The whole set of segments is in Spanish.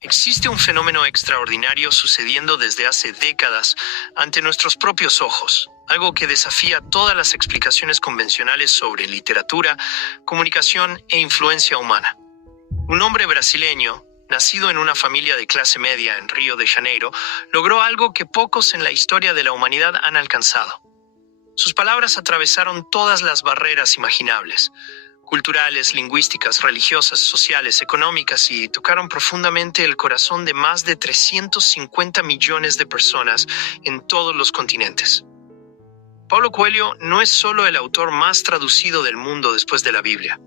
Existe un fenómeno extraordinario sucediendo desde hace décadas ante nuestros propios ojos, algo que desafía todas las explicaciones convencionales sobre literatura, comunicación e influencia humana. Un hombre brasileño, nacido en una familia de clase media en Río de Janeiro, logró algo que pocos en la historia de la humanidad han alcanzado. Sus palabras atravesaron todas las barreras imaginables, culturales, lingüísticas, religiosas, sociales, económicas, y tocaron profundamente el corazón de más de 350 millones de personas en todos los continentes. Paulo Coelho no es solo el autor más traducido del mundo después de la Biblia.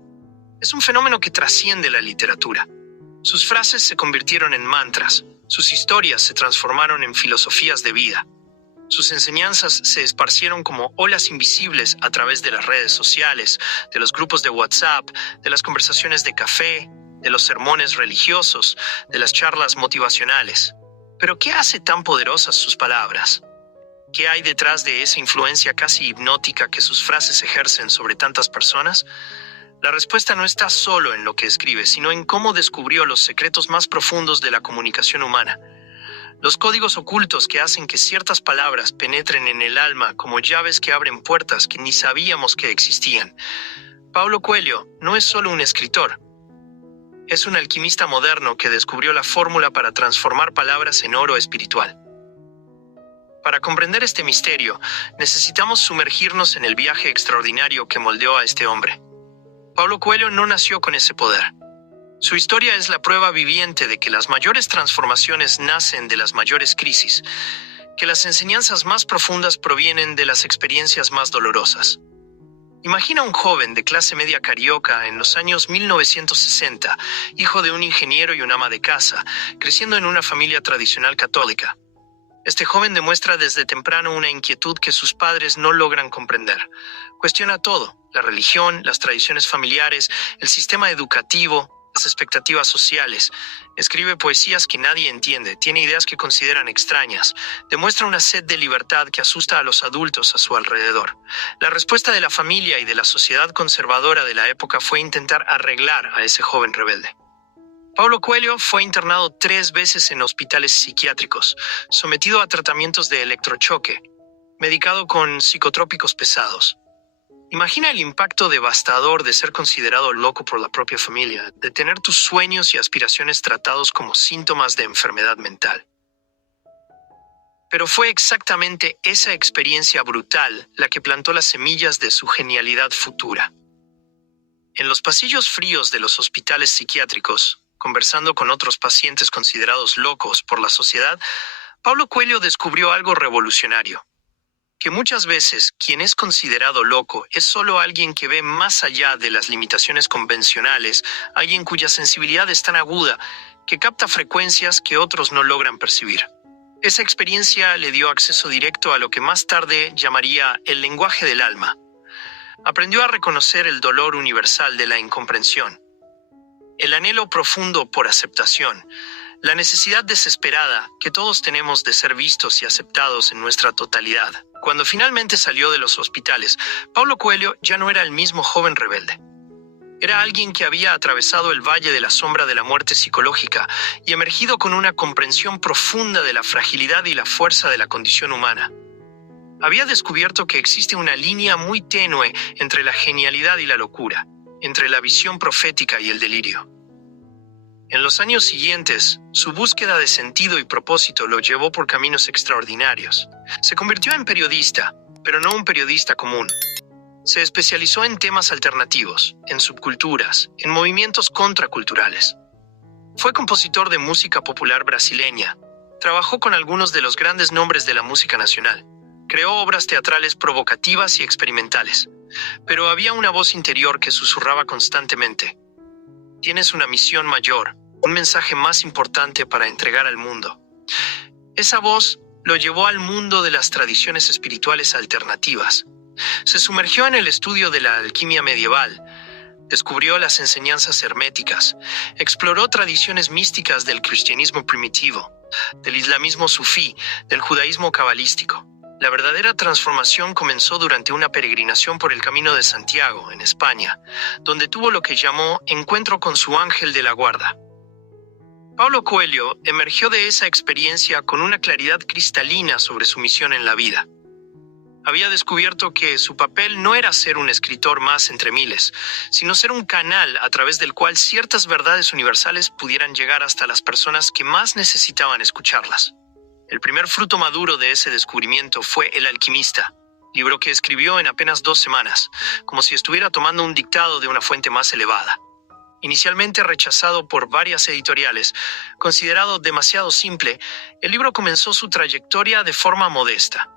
Es un fenómeno que trasciende la literatura. Sus frases se convirtieron en mantras, sus historias se transformaron en filosofías de vida. Sus enseñanzas se esparcieron como olas invisibles a través de las redes sociales, de los grupos de WhatsApp, de las conversaciones de café, de los sermones religiosos, de las charlas motivacionales. Pero ¿qué hace tan poderosas sus palabras? ¿Qué hay detrás de esa influencia casi hipnótica que sus frases ejercen sobre tantas personas? La respuesta no está solo en lo que escribe, sino en cómo descubrió los secretos más profundos de la comunicación humana. Los códigos ocultos que hacen que ciertas palabras penetren en el alma como llaves que abren puertas que ni sabíamos que existían. Paulo Coelho no es solo un escritor. Es un alquimista moderno que descubrió la fórmula para transformar palabras en oro espiritual. Para comprender este misterio, necesitamos sumergirnos en el viaje extraordinario que moldeó a este hombre. Paulo Coelho no nació con ese poder. Su historia es la prueba viviente de que las mayores transformaciones nacen de las mayores crisis, que las enseñanzas más profundas provienen de las experiencias más dolorosas. Imagina un joven de clase media carioca en los años 1960, hijo de un ingeniero y una ama de casa, creciendo en una familia tradicional católica. Este joven demuestra desde temprano una inquietud que sus padres no logran comprender. Cuestiona todo: la religión, las tradiciones familiares, el sistema educativo, las expectativas sociales. Escribe poesías que nadie entiende, tiene ideas que consideran extrañas, demuestra una sed de libertad que asusta a los adultos a su alrededor. La respuesta de la familia y de la sociedad conservadora de la época fue intentar arreglar a ese joven rebelde. Paulo Coelho fue internado 3 veces en hospitales psiquiátricos, sometido a tratamientos de electrochoque, medicado con psicotrópicos pesados. Imagina el impacto devastador de ser considerado loco por la propia familia, de tener tus sueños y aspiraciones tratados como síntomas de enfermedad mental. Pero fue exactamente esa experiencia brutal la que plantó las semillas de su genialidad futura. En los pasillos fríos de los hospitales psiquiátricos, conversando con otros pacientes considerados locos por la sociedad, Paulo Coelho descubrió algo revolucionario: que muchas veces quien es considerado loco es solo alguien que ve más allá de las limitaciones convencionales, alguien cuya sensibilidad es tan aguda que capta frecuencias que otros no logran percibir. Esa experiencia le dio acceso directo a lo que más tarde llamaría el lenguaje del alma. Aprendió a reconocer el dolor universal de la incomprensión, el anhelo profundo por aceptación, la necesidad desesperada que todos tenemos de ser vistos y aceptados en nuestra totalidad. Cuando finalmente salió de los hospitales, Paulo Coelho ya no era el mismo joven rebelde. Era alguien que había atravesado el valle de la sombra de la muerte psicológica y emergido con una comprensión profunda de la fragilidad y la fuerza de la condición humana. Había descubierto que existe una línea muy tenue entre la genialidad y la locura, entre la visión profética y el delirio. En los años siguientes, su búsqueda de sentido y propósito lo llevó por caminos extraordinarios. Se convirtió en periodista, pero no un periodista común. Se especializó en temas alternativos, en subculturas, en movimientos contraculturales. Fue compositor de música popular brasileña. Trabajó con algunos de los grandes nombres de la música nacional. Creó obras teatrales provocativas y experimentales. Pero había una voz interior que susurraba constantemente: tienes una misión mayor, un mensaje más importante para entregar al mundo. Esa voz lo llevó al mundo de las tradiciones espirituales alternativas. Se sumergió en el estudio de la alquimia medieval, descubrió las enseñanzas herméticas, exploró tradiciones místicas del cristianismo primitivo, del islamismo sufí, del judaísmo cabalístico. La verdadera transformación comenzó durante una peregrinación por el Camino de Santiago, en España, donde tuvo lo que llamó encuentro con su ángel de la guarda. Paulo Coelho emergió de esa experiencia con una claridad cristalina sobre su misión en la vida. Había descubierto que su papel no era ser un escritor más entre miles, sino ser un canal a través del cual ciertas verdades universales pudieran llegar hasta las personas que más necesitaban escucharlas. El primer fruto maduro de ese descubrimiento fue El alquimista, libro que escribió en apenas 2 semanas, como si estuviera tomando un dictado de una fuente más elevada. Inicialmente rechazado por varias editoriales, considerado demasiado simple, el libro comenzó su trayectoria de forma modesta.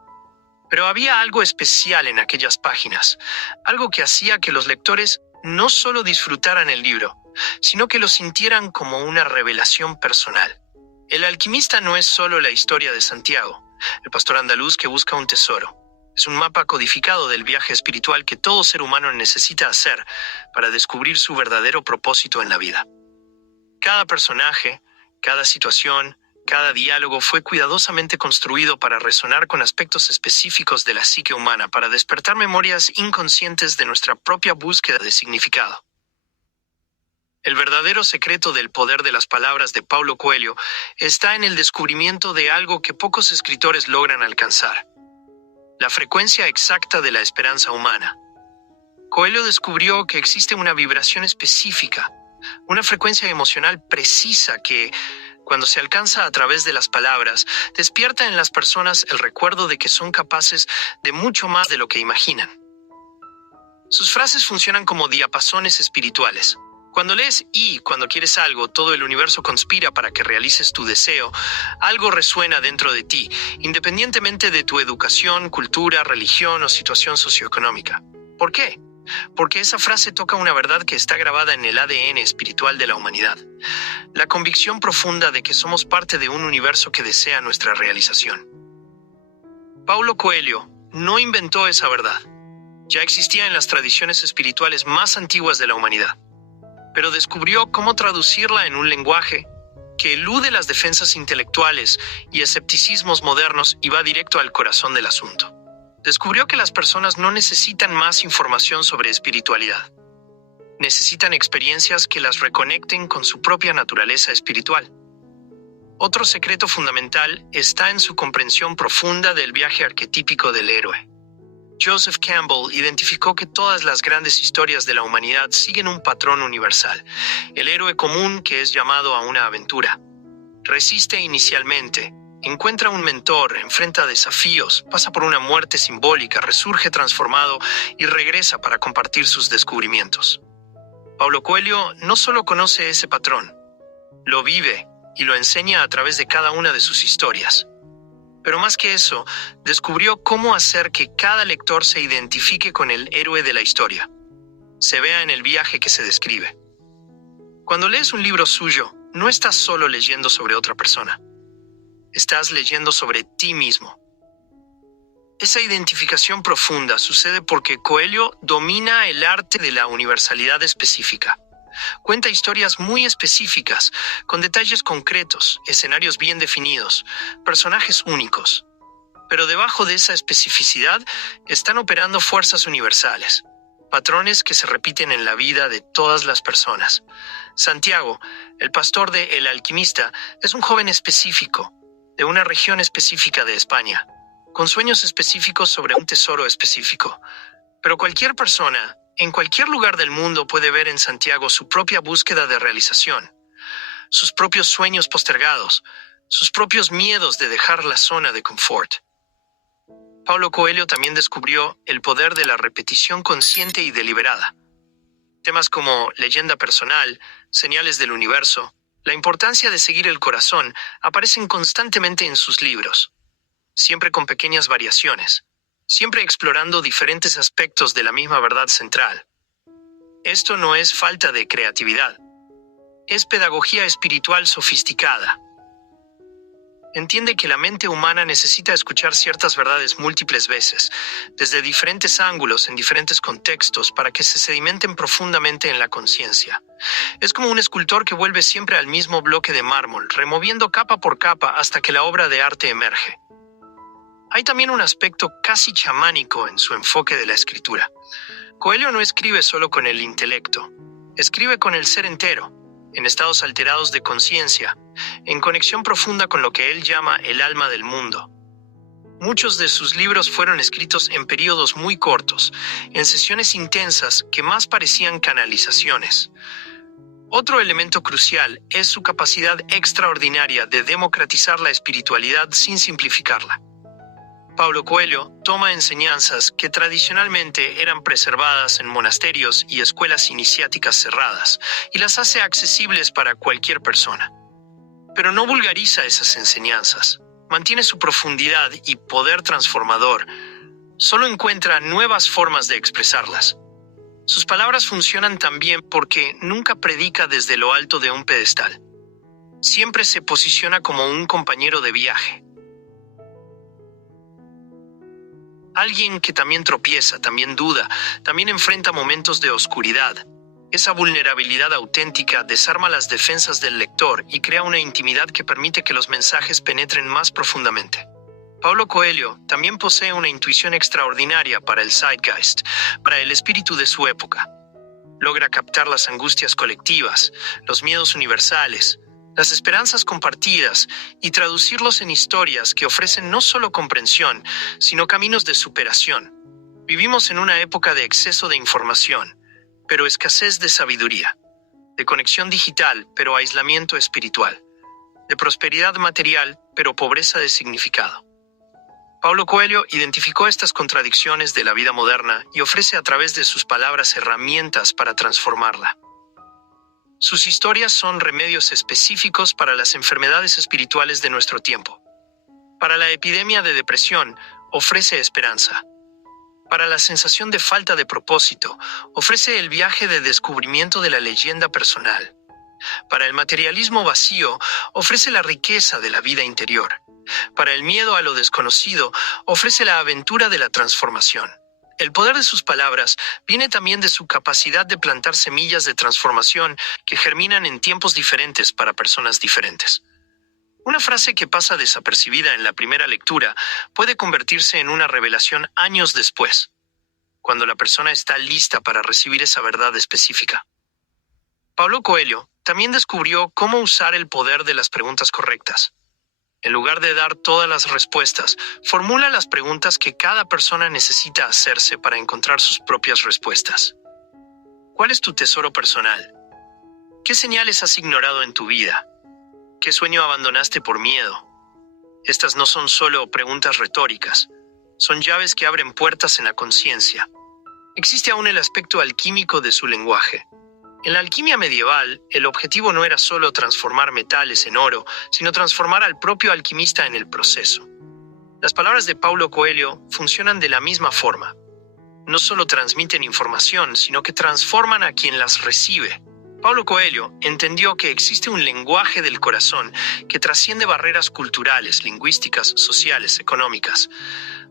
Pero había algo especial en aquellas páginas, algo que hacía que los lectores no solo disfrutaran el libro, sino que lo sintieran como una revelación personal. El alquimista no es solo la historia de Santiago, el pastor andaluz que busca un tesoro. Es un mapa codificado del viaje espiritual que todo ser humano necesita hacer para descubrir su verdadero propósito en la vida. Cada personaje, cada situación, cada diálogo fue cuidadosamente construido para resonar con aspectos específicos de la psique humana, para despertar memorias inconscientes de nuestra propia búsqueda de significado. El verdadero secreto del poder de las palabras de Paulo Coelho está en el descubrimiento de algo que pocos escritores logran alcanzar: la frecuencia exacta de la esperanza humana. Coelho descubrió que existe una vibración específica, una frecuencia emocional precisa que, cuando se alcanza a través de las palabras, despierta en las personas el recuerdo de que son capaces de mucho más de lo que imaginan. Sus frases funcionan como diapasones espirituales. Cuando lees y cuando quieres algo, todo el universo conspira para que realices tu deseo. Algo resuena dentro de ti, independientemente de tu educación, cultura, religión o situación socioeconómica. ¿Por qué? Porque esa frase toca una verdad que está grabada en el ADN espiritual de la humanidad: la convicción profunda de que somos parte de un universo que desea nuestra realización. Paulo Coelho no inventó esa verdad. Ya existía en las tradiciones espirituales más antiguas de la humanidad, pero descubrió cómo traducirla en un lenguaje que elude las defensas intelectuales y escepticismos modernos y va directo al corazón del asunto. Descubrió que las personas no necesitan más información sobre espiritualidad. Necesitan experiencias que las reconecten con su propia naturaleza espiritual. Otro secreto fundamental está en su comprensión profunda del viaje arquetípico del héroe. Joseph Campbell identificó que todas las grandes historias de la humanidad siguen un patrón universal: el héroe común que es llamado a una aventura. Resiste inicialmente, encuentra un mentor, enfrenta desafíos, pasa por una muerte simbólica, resurge transformado y regresa para compartir sus descubrimientos. Paulo Coelho no solo conoce ese patrón, lo vive y lo enseña a través de cada una de sus historias. Pero más que eso, descubrió cómo hacer que cada lector se identifique con el héroe de la historia, se vea en el viaje que se describe. Cuando lees un libro suyo, no estás solo leyendo sobre otra persona. Estás leyendo sobre ti mismo. Esa identificación profunda sucede porque Coelho domina el arte de la universalidad específica. Cuenta historias muy específicas, con detalles concretos, escenarios bien definidos, personajes únicos. Pero debajo de esa especificidad están operando fuerzas universales, patrones que se repiten en la vida de todas las personas. Santiago, el pastor de El alquimista, es un joven específico, de una región específica de España, con sueños específicos sobre un tesoro específico. Pero cualquier persona, en cualquier lugar del mundo, puede ver en Santiago su propia búsqueda de realización, sus propios sueños postergados, sus propios miedos de dejar la zona de confort. Paulo Coelho también descubrió el poder de la repetición consciente y deliberada. Temas como leyenda personal, señales del universo, la importancia de seguir el corazón aparecen constantemente en sus libros, siempre con pequeñas variaciones, siempre explorando diferentes aspectos de la misma verdad central. Esto no es falta de creatividad, es pedagogía espiritual sofisticada. Entiende que la mente humana necesita escuchar ciertas verdades múltiples veces, desde diferentes ángulos, en diferentes contextos, para que se sedimenten profundamente en la conciencia. Es como un escultor que vuelve siempre al mismo bloque de mármol, removiendo capa por capa hasta que la obra de arte emerge. Hay también un aspecto casi chamánico en su enfoque de la escritura. Coelho no escribe solo con el intelecto, escribe con el ser entero. en estados alterados de conciencia, en conexión profunda con lo que él llama el alma del mundo. Muchos de sus libros fueron escritos en periodos muy cortos, en sesiones intensas que más parecían canalizaciones. Otro elemento crucial es su capacidad extraordinaria de democratizar la espiritualidad sin simplificarla. Paulo Coelho toma enseñanzas que tradicionalmente eran preservadas en monasterios y escuelas iniciáticas cerradas y las hace accesibles para cualquier persona. Pero no vulgariza esas enseñanzas, mantiene su profundidad y poder transformador, solo encuentra nuevas formas de expresarlas. Sus palabras funcionan también porque nunca predica desde lo alto de un pedestal. Siempre se posiciona como un compañero de viaje. Alguien que también tropieza, también duda, también enfrenta momentos de oscuridad. Esa vulnerabilidad auténtica desarma las defensas del lector y crea una intimidad que permite que los mensajes penetren más profundamente. Paulo Coelho también posee una intuición extraordinaria para el zeitgeist, para el espíritu de su época. Logra captar las angustias colectivas, los miedos universales, las esperanzas compartidas y traducirlos en historias que ofrecen no solo comprensión, sino caminos de superación. Vivimos en una época de exceso de información, pero escasez de sabiduría, de conexión digital, pero aislamiento espiritual, de prosperidad material, pero pobreza de significado. Paulo Coelho identificó estas contradicciones de la vida moderna y ofrece a través de sus palabras herramientas para transformarla. Sus historias son remedios específicos para las enfermedades espirituales de nuestro tiempo. Para la epidemia de depresión, ofrece esperanza. Para la sensación de falta de propósito, ofrece el viaje de descubrimiento de la leyenda personal. Para el materialismo vacío, ofrece la riqueza de la vida interior. Para el miedo a lo desconocido, ofrece la aventura de la transformación. El poder de sus palabras viene también de su capacidad de plantar semillas de transformación que germinan en tiempos diferentes para personas diferentes. Una frase que pasa desapercibida en la primera lectura puede convertirse en una revelación años después, cuando la persona está lista para recibir esa verdad específica. Paulo Coelho también descubrió cómo usar el poder de las preguntas correctas. En lugar de dar todas las respuestas, formula las preguntas que cada persona necesita hacerse para encontrar sus propias respuestas. ¿Cuál es tu tesoro personal? ¿Qué señales has ignorado en tu vida? ¿Qué sueño abandonaste por miedo? Estas no son solo preguntas retóricas, son llaves que abren puertas en la conciencia. Existe aún el aspecto alquímico de su lenguaje. En la alquimia medieval, el objetivo no era solo transformar metales en oro, sino transformar al propio alquimista en el proceso. Las palabras de Paulo Coelho funcionan de la misma forma. No solo transmiten información, sino que transforman a quien las recibe. Paulo Coelho entendió que existe un lenguaje del corazón que trasciende barreras culturales, lingüísticas, sociales, económicas.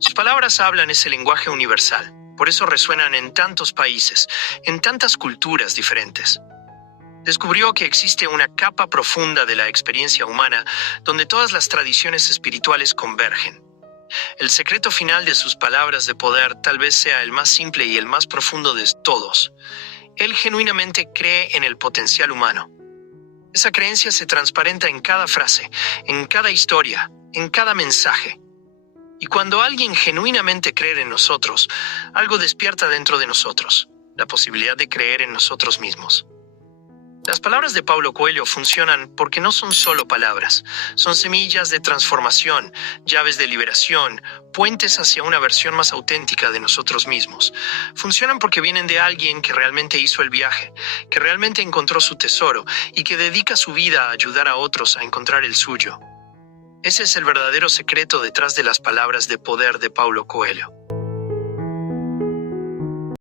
Sus palabras hablan ese lenguaje universal. Por eso resuenan en tantos países, en tantas culturas diferentes. Descubrió que existe una capa profunda de la experiencia humana donde todas las tradiciones espirituales convergen. El secreto final de sus palabras de poder tal vez sea el más simple y el más profundo de todos. Él genuinamente cree en el potencial humano. Esa creencia se transparenta en cada frase, en cada historia, en cada mensaje. Y cuando alguien genuinamente cree en nosotros, algo despierta dentro de nosotros, la posibilidad de creer en nosotros mismos. Las palabras de Paulo Coelho funcionan porque no son solo palabras, son semillas de transformación, llaves de liberación, puentes hacia una versión más auténtica de nosotros mismos. Funcionan porque vienen de alguien que realmente hizo el viaje, que realmente encontró su tesoro y que dedica su vida a ayudar a otros a encontrar el suyo. Ese es el verdadero secreto detrás de las palabras de poder de Paulo Coelho.